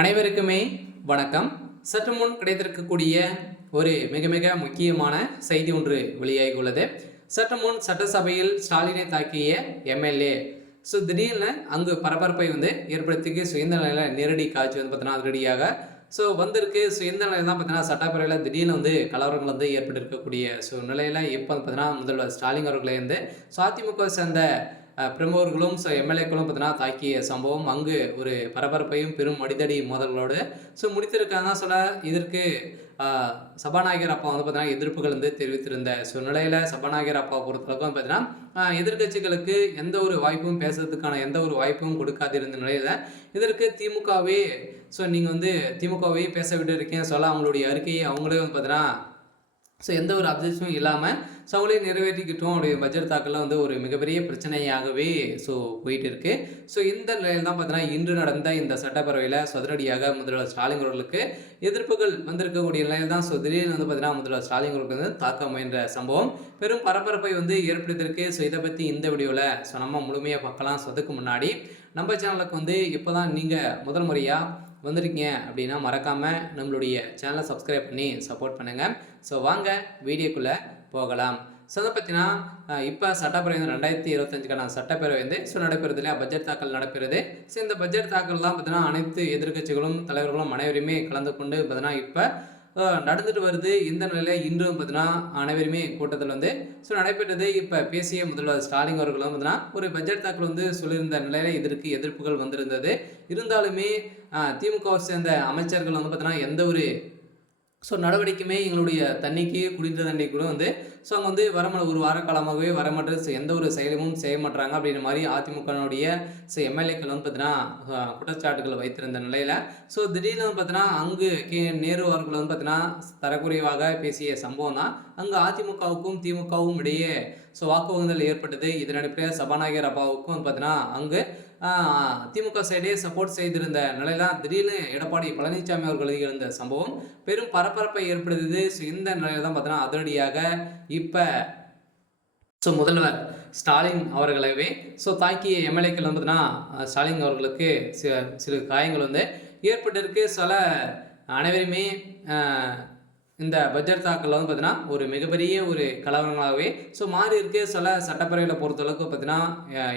அனைவருக்குமே வணக்கம். சற்று முன் கிடைத்திருக்கக்கூடிய ஒரு மிக மிக முக்கியமான செய்தி ஒன்று வெளியாகி உள்ளது. சற்று முன் சட்டசபையில் ஸ்டாலினை தாக்கிய எம்எல்ஏ திடீர்னு அங்கு பரபரப்பை ஏற்படுத்திக்கு இந்த நிலையில் நேரடி காட்சி பார்த்தீங்கன்னா அதிரடியாக வந்திருக்கு. இந்த நிலையில் தான் பார்த்தீங்கன்னா சட்டப்பேரவையில் திடீர்னு கலவரங்கள் ஏற்பட்டிருக்கக்கூடிய நிலையில் இப்போ பார்த்தீங்கன்னா முதல்வர் ஸ்டாலின் அவர்களை அதிமுக சேர்ந்த பிரமுகர்களும் எம்எல்ஏக்களும் பார்த்தீங்கன்னா தாக்கிய சம்பவம் அங்கு ஒரு பரபரப்பையும் பெரும் அடிதடி மோதல்களோடு முடித்திருக்காங்க. இதற்கு சபாநாயகர் அப்பா பார்த்தீங்கன்னா எதிர்ப்புகள் தெரிவித்திருந்த நிலையில் சபாநாயகர் அப்பா பொறுத்தளவுக்கு பார்த்தீங்கன்னா எதிர்கட்சிகளுக்கு எந்த ஒரு வாய்ப்பும் பேசுறதுக்கான எந்த ஒரு வாய்ப்பும் கொடுக்காதிருந்த நிலையில் இதற்கு திமுகவே நீங்கள் திமுகவே பேச விட்டு இருக்கீங்க அவங்களுடைய அறிக்கையை அவங்களே பார்த்தீங்கன்னா எந்த ஒரு அப்ஜெக்ஷனும் இல்லாமல் அவங்களே நிறைவேற்றிக்கிட்டோம். அப்படியே பட்ஜெட் தாக்கலில் ஒரு மிகப்பெரிய பிரச்சனையாகவே போயிட்டு இருக்கு. இந்த நிலையில் தான் பார்த்தீங்கன்னா இன்று நடந்த இந்த சட்டப்பேரவையில் அதிரடியாக முதல்வர் ஸ்டாலின் அவர்களுக்கு எதிர்ப்புகள் வந்திருக்கக்கூடிய நிலையில் தான் திடீர்னு பார்த்தீங்கன்னா முதல்வர் ஸ்டாலின் அவர்களுக்கு தாக்க முயன்ற சம்பவம் பெரும் பரபரப்பை ஏற்படுத்தியிருக்கு. இதை பற்றி இந்த வீடியோவில் நம்ம முழுமையாக பார்க்கலாம். அதுக்கு முன்னாடி நம்ம சேனலுக்கு இப்போ தான் நீங்கள் முதல் முறையாக வந்திருக்கீங்க அப்படின்னா மறக்காமல் நம்மளுடைய சேனலை சப்ஸ்கிரைப் பண்ணி சப்போர்ட் பண்ணுங்கள். வாங்க வீடியோக்குள்ளே போகலாம். அதை பற்றினா இப்போ சட்டப்பேரவை 2025க்கான சட்டப்பேரவை நடைபெறுது இல்லையா, பட்ஜெட் தாக்கல் நடைபெறுது. இந்த பட்ஜெட் தாக்கல் தான் பார்த்தீங்கன்னா அனைத்து எதிர்கட்சிகளும் தலைவர்களும் அனைவருமே கலந்து கொண்டு பார்த்தீங்கன்னா இப்போ நடந்துட்டு வருது. இந்த நிலையில் இன்றும் பார்த்தீங்கன்னா அனைவருமே கூட்டத்தில் நடைபெற்றது. இப்போ பேசிய முதல்வர் ஸ்டாலின் அவர்களும் பார்த்தீங்கன்னா ஒரு பட்ஜெட் தாக்கல் சொல்லியிருந்த நிலையில் இதற்கு எதிர்ப்புகள் வந்திருந்தது. இருந்தாலுமே திமுகவை சேர்ந்த அமைச்சர்கள் பார்த்தீங்கன்னா எந்த ஒரு நடவடிக்கையுமே எங்களுடைய தண்ணிக்கு குடிநீர் தண்ணி கூட அவங்க வரமாட்ட ஒரு வார காலமாகவே வரமாட்ட எந்த ஒரு செயலும் செய்ய மாட்டாங்க அப்படின்ற மாதிரி அதிமுகனுடைய எம்எல்ஏக்கள் பார்த்தீங்கன்னா குற்றச்சாட்டுகள் வைத்திருந்த நிலையில் திடீர்னு பார்த்தீங்கன்னா அங்கு நேரு அவர்கள் பார்த்தீங்கன்னா தரக்குறைவாக பேசிய சம்பவம் தான் அங்கு அதிமுகவுக்கும் திமுகவும் இடையே வாக்குவாதங்கள் ஏற்பட்டது. இதன் அடிப்படையில் சபாநாயகர் அப்பாவுக்கும் பார்த்தீங்கன்னா அங்கு திமுக சைடே சப்போர்ட் செய்திருந்த நிலையில திடீர்னு எடப்பாடி பழனிசாமி அவர்கள் எழுந்த சம்பவம் பெரும் பரபரப்பை ஏற்படுத்துது. இந்த நிலையில தான் பார்த்தீங்கன்னா அதிரடியாக இப்போ முதல்வர் ஸ்டாலின் அவர்களவே தாக்கிய எம்எல்ஏக்கள் பார்த்தீங்கன்னா ஸ்டாலின் அவர்களுக்கு சில காயங்கள் ஏற்பட்டிருக்கு. அனைவருமே இந்த பட்ஜெட் தாக்கல் பார்த்தீங்கன்னா ஒரு மிகப்பெரிய ஒரு கலவரங்களாகவே மாறி இருக்கு. சட்டப்பேரவையில் பொறுத்தளவுக்கு பார்த்தீங்கன்னா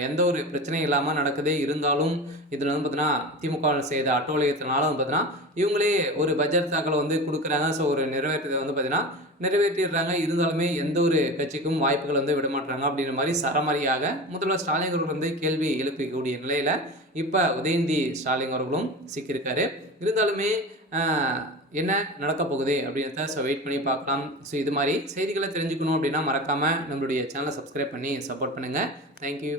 எந்த ஒரு பிரச்சனையும் இல்லாமல் நடக்குது. இருந்தாலும் இதில் பார்த்தீங்கன்னா திமுக செய்த அட்டூழியத்தினால பார்த்தீங்கன்னா இவங்களே ஒரு பட்ஜெட் தாக்கலை கொடுக்குறாங்க. ஒரு நிறைவேற்றத்தை பார்த்தீங்கன்னா நிறைவேற்றிடுறாங்க. இருந்தாலுமே எந்த ஒரு கட்சிக்கும் வாய்ப்புகள் விடமாட்டாங்க அப்படின்ற மாதிரி சரமாரியாக முதல்வர் ஸ்டாலின் அவர்கள் கேள்வி எழுப்பிக்கூடிய நிலையில் இப்போ உதயநிதி ஸ்டாலின் அவர்களும் சிக்கியிருக்காரு. இருந்தாலுமே என்ன நடக்க போகுது அப்படின்றத வெயிட் பண்ணி பார்க்கலாம். இது மாதிரி செய்திகளை தெரிஞ்சுக்கணும் அப்படின்னா மறக்காமல் நம்மளுடைய சேனலை சப்ஸ்கிரைப் பண்ணி சப்போர்ட் பண்ணுங்கள். தேங்க்யூ.